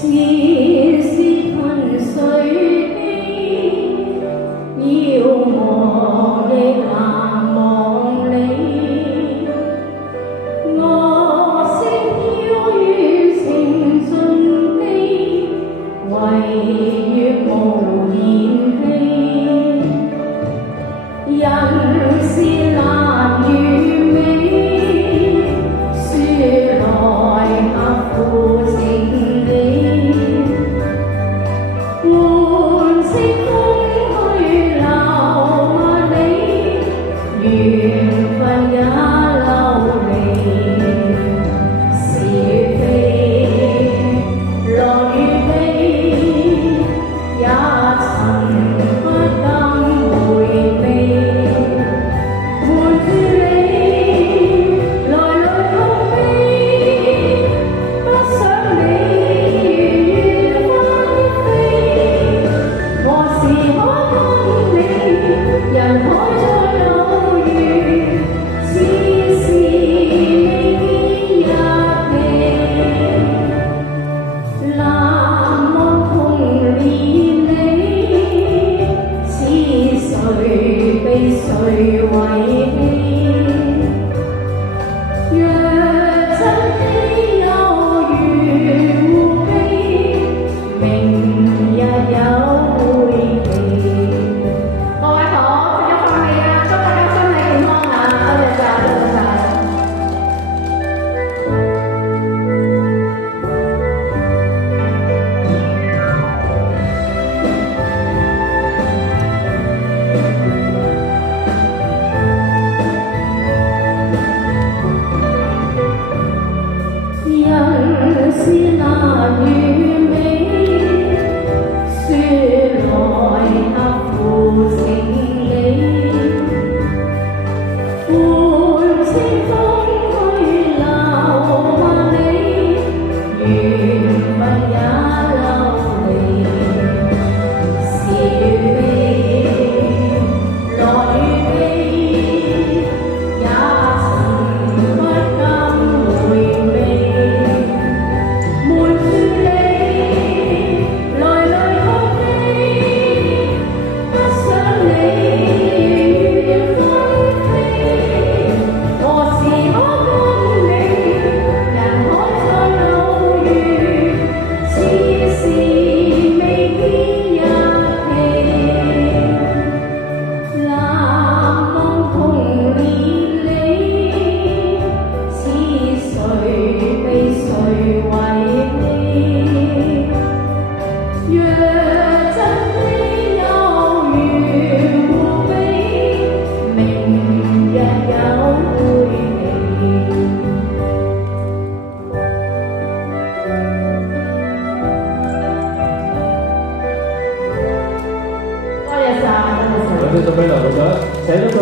似是噴水機，要我亦難忘你。我識飄於情盡地，唯願無言棄。人是難與美，說來合乎情理。換清風去留萬里，緣分也流離。是與非，樂與悲，也曾不敢迴避。瞞住你，來來去飛，不想你如願翻飛。何時可跟你，人海再路遇，似是未見日期。難忘童年你，似誰被誰遺棄。若真的有緣互悲，明日有會期。各位好，食咗飯未啊？祝大家身體健康啊！多謝晒，多謝晒。人是難與美，說來合乎情理。換清風去留萬里，緣分也流離。是與非，樂與悲，也曾不敢迴避。瞞住你，來來去飛，不想你如願分飛。何時可跟你，人海再路遇，似是未見日期。難忘童年你，似誰被誰遺棄。若真的有緣互悲，明日有會期。多謝晒，多謝晒。有啲做咩留咗？寫咗句